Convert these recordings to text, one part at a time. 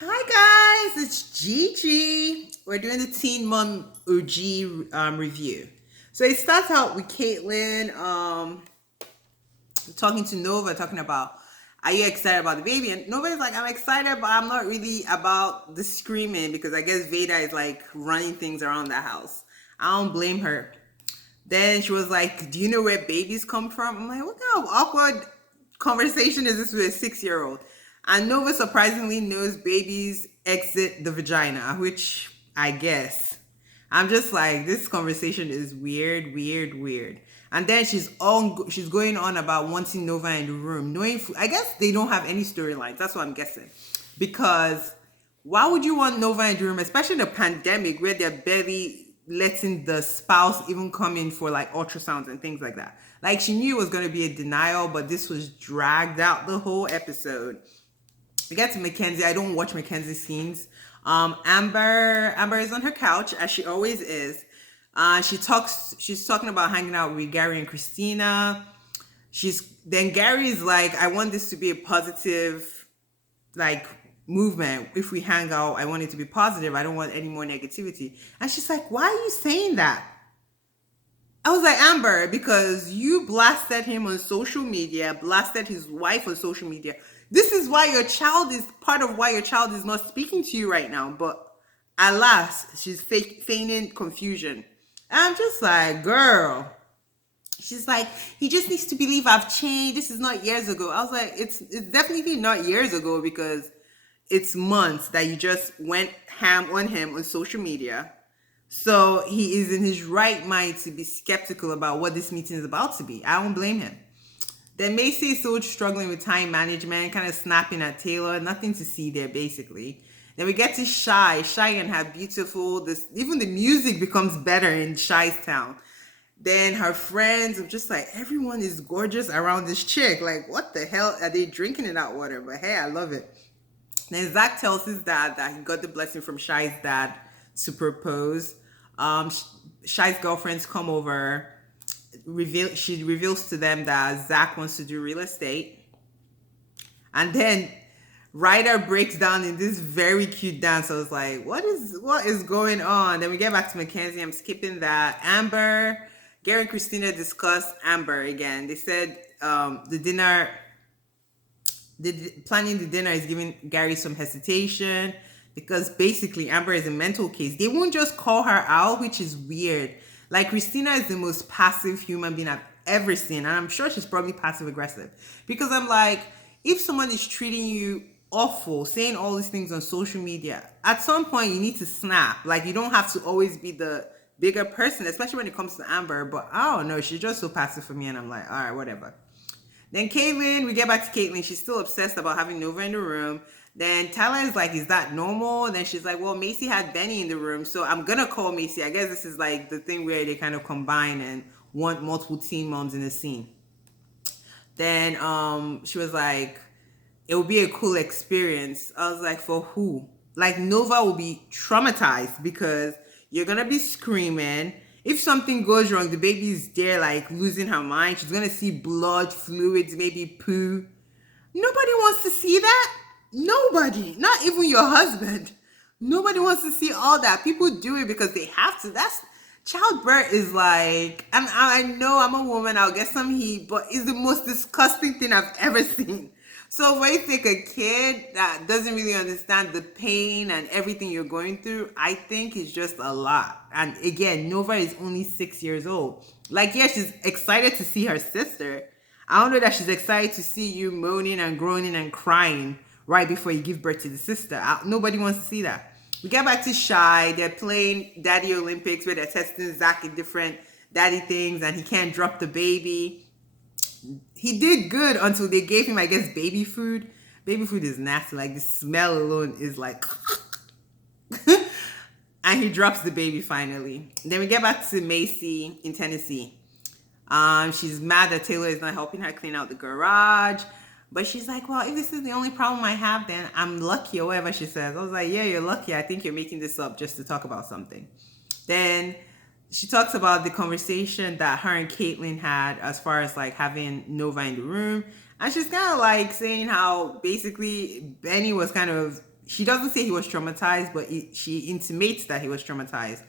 Hi guys, it's Gigi. We're doing the Teen Mom OG review. So it starts out with Caitlin talking to Nova, talking about, are you excited about the baby? And Nova is like, I'm excited, but I'm not really about the screaming because I guess Veda is like running things around the house. I don't blame her. Then she was like, do you know where babies come from? I'm like, what kind of awkward conversation is this with a 6 year old? And Nova surprisingly knows babies exit the vagina, which I guess. I'm just like, this conversation is weird, weird, weird. And then she's going on about wanting Nova in the room. Knowing I guess they don't have any storylines. That's what I'm guessing. Because why would you want Nova in the room, especially in a pandemic where they're barely letting the spouse even come in for like ultrasounds and things like that? Like she knew it was going to be a denial, but this was dragged out the whole episode. We get to Mackenzie. I don't watch Mackenzie's scenes. Amber is on her couch as she always is. She's talking about hanging out with Gary and Christina. Gary is like, I want this to be a positive like movement. If we hang out, I want it to be positive. I don't want any more negativity. And she's like, why are you saying that? I was like, Amber, because you blasted him on social media, blasted his wife on social media. This is why your child is part of why your child is not speaking to you right now. But alas, she's feigning confusion. And I'm just like, girl. She's like, he just needs to believe I've changed. This is not years ago. I was like, it's definitely not years ago because it's months that you just went ham on him on social media. So he is in his right mind to be skeptical about what this meeting is about to be. I don't blame him. Then Macy is still struggling with time management, kind of snapping at Taylor. Nothing to see there, basically. Then we get to Shy and her beautiful. This even the music becomes better in Shy's town. Then her friends are just like, everyone is gorgeous around this chick. Like, what the hell are they drinking in that water? But hey, I love it. Then Zach tells his dad that he got the blessing from Shy's dad to propose. Um, Shy's girlfriends come over. She reveals to them that Zach wants to do real estate, and then Ryder breaks down in this very cute dance. I was like, what is going on? Then we get back to Mackenzie. I'm skipping that. Amber, Gary and Christina discuss Amber again. They said planning the dinner is giving Gary some hesitation because basically Amber is a mental case. They won't just call her out, which is weird. Like Christina is the most passive human being I've ever seen, and I'm sure she's probably passive aggressive. Because I'm like, if someone is treating you awful, saying all these things on social media, at some point you need to snap. Like you don't have to always be the bigger person, especially when it comes to Amber. But I don't know, she's just so passive for me, and I'm like, all right, whatever. Then Caitlyn, we get back to Caitlyn. She's still obsessed about having Nova in the room. Then Tyler is like, is that normal? Then she's like, well, Macy had Benny in the room, so I'm gonna call Macy. I guess this is like the thing where they kind of combine and want multiple teen moms in the scene. Then she was like, it will be a cool experience. I was like, for who? Like Nova will be traumatized because you're gonna be screaming. If something goes wrong, the baby's there like losing her mind. She's gonna see blood, fluids, maybe poo. Nobody wants to see that. Nobody, not even your husband. Nobody wants to see all that. People do it because they have to. That's childbirth is like, I know I'm a woman, I'll get some heat, but it's the most disgusting thing I've ever seen. So when you take a kid that doesn't really understand the pain and everything you're going through, I think it's just a lot. And again, Nova is only 6 years old. Like, yeah, she's excited to see her sister. I don't know that she's excited to see you moaning and groaning and crying right before you give birth to the sister. Nobody wants to see that. We get back to Shy. They're playing Daddy Olympics where they're testing Zach in different daddy things and he can't drop the baby. He did good until they gave him, I guess, baby food. Baby food is nasty. Like the smell alone is like, and he drops the baby finally. Then we get back to Macy in Tennessee. She's mad that Taylor is not helping her clean out the garage. But she's like, well, if this is the only problem I have, then I'm lucky or whatever she says. I was like, yeah, you're lucky. I think you're making this up just to talk about something. Then she talks about the conversation that her and Caitlyn had as far as like having Nova in the room. And she's kind of like saying how basically Benny was kind of she doesn't say he was traumatized, but she intimates that he was traumatized.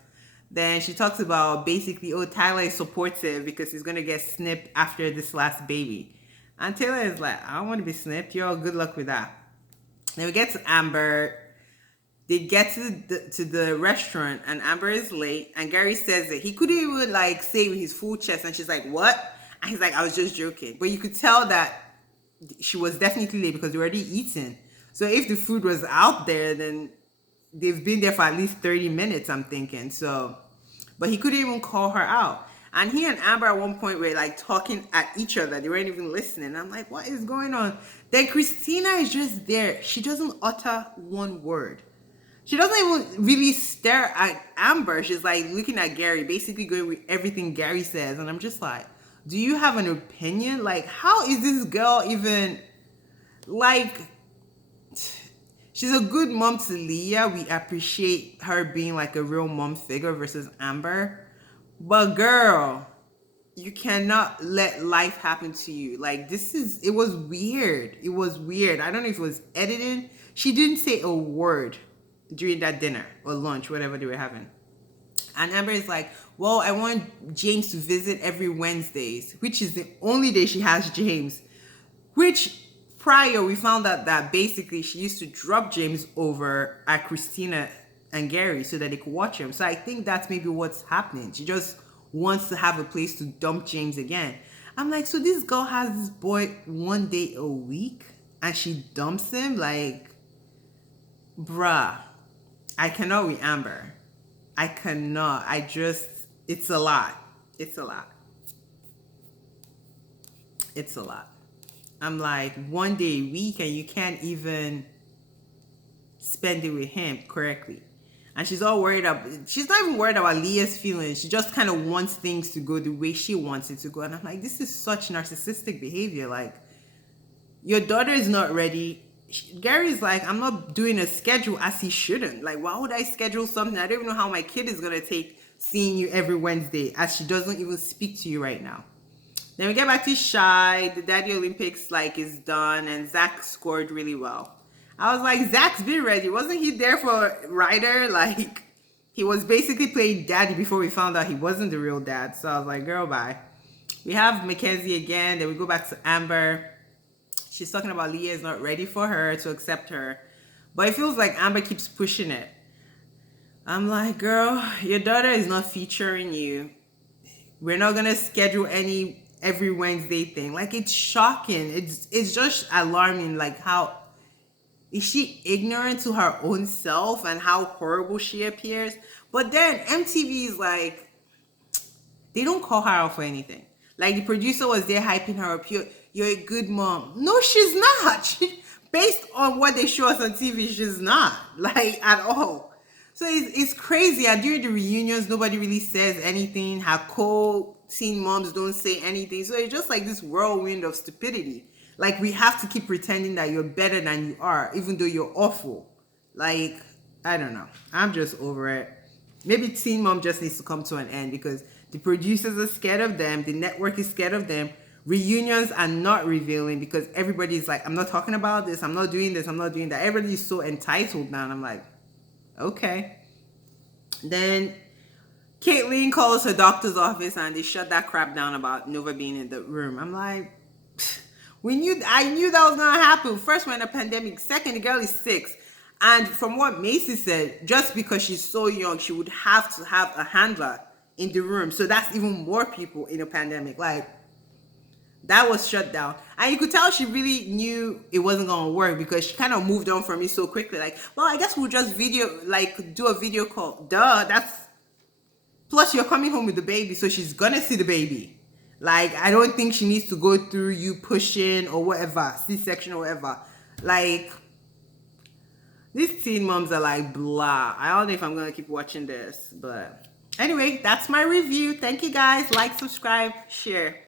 Then she talks about basically, oh, Tyler is supportive because he's gonna get snipped after this last baby. And Taylor is like, I don't want to be snipped. Yo, good luck with that. Then we get to Amber. They get to the restaurant and Amber is late and Gary says that he couldn't even like say with his full chest, and she's like, what? And he's like, I was just joking. But you could tell that she was definitely late because they already eaten. So if the food was out there, then they've been there for at least 30 minutes, I'm thinking. So, but he couldn't even call her out. And he and Amber at one point were like talking at each other. They weren't even listening. I'm like, what is going on? Then Christina is just there. She doesn't utter one word. She doesn't even really stare at Amber. She's like looking at Gary, basically going with everything Gary says. And I'm just like, do you have an opinion? Like, how is this girl even, like, she's a good mom to Leah. We appreciate her being like a real mom figure versus Amber. But girl, you cannot let life happen to you. Like, it was weird. It was weird. I don't know if it was edited. She didn't say a word during that dinner or lunch, whatever they were having. And Amber is like, well, I want James to visit every Wednesdays, which is the only day she has James. Which prior we found out that basically she used to drop James over at Christina and Gary so that they could watch him. So I think that's maybe what's happening. She just wants to have a place to dump James again. I'm like, so this girl has this boy one day a week and she dumps him? Like, bruh, I cannot with Amber. I cannot. It's a lot. It's a lot. It's a lot. I'm like, one day a week and you can't even spend it with him correctly. And she's all worried about, she's not even worried about Leah's feelings. She just kind of wants things to go the way she wants it to go. And I'm like, this is such narcissistic behavior. Like, your daughter is not ready. Gary's like, I'm not doing a schedule as he shouldn't. Like, why would I schedule something? I don't even know how my kid is going to take seeing you every Wednesday as she doesn't even speak to you right now. Then we get back to Shy. The Daddy Olympics like is done and Zach scored really well. I was like, Zach's been ready. Wasn't he there for Ryder? Like, he was basically playing daddy before we found out he wasn't the real dad. So I was like, girl, bye. We have Mackenzie again. Then we go back to Amber. She's talking about Leah is not ready for her to accept her. But it feels like Amber keeps pushing it. I'm like, girl, your daughter is not featuring you. We're not going to schedule any every Wednesday thing. Like, it's shocking. It's just alarming. Like, how is she ignorant to her own self and how horrible she appears? But then MTV is like, they don't call her out for anything. Like, the producer was there hyping her up. You're a good mom. No, she's not. Based on what they show us on TV, she's not. Like, at all. So it's crazy. And during the reunions, nobody really says anything. Her co-teen moms don't say anything. So it's just like this whirlwind of stupidity. Like, we have to keep pretending that you're better than you are, even though you're awful. Like, I don't know. I'm just over it. Maybe Teen Mom just needs to come to an end because the producers are scared of them. The network is scared of them. Reunions are not revealing because everybody's like, I'm not talking about this. I'm not doing this. I'm not doing that. Everybody's so entitled now. And I'm like, okay. Then Caitlyn calls her doctor's office and they shut that crap down about Nova being in the room. I'm like, I knew that was going to happen. First, we're in a pandemic. Second, the girl is 6. And from what Macy said, just because she's so young, she would have to have a handler in the room. So that's even more people in a pandemic. Like, that was shut down. And you could tell she really knew it wasn't going to work because she kind of moved on from me so quickly. Like, well, I guess we'll just do a video call. Duh, plus you're coming home with the baby, so she's going to see the baby. Like, I don't think she needs to go through you pushing or whatever, C-section or whatever. Like, these teen moms are like, blah. I don't know if I'm going to keep watching this. But anyway, that's my review. Thank you guys. Like, subscribe, share.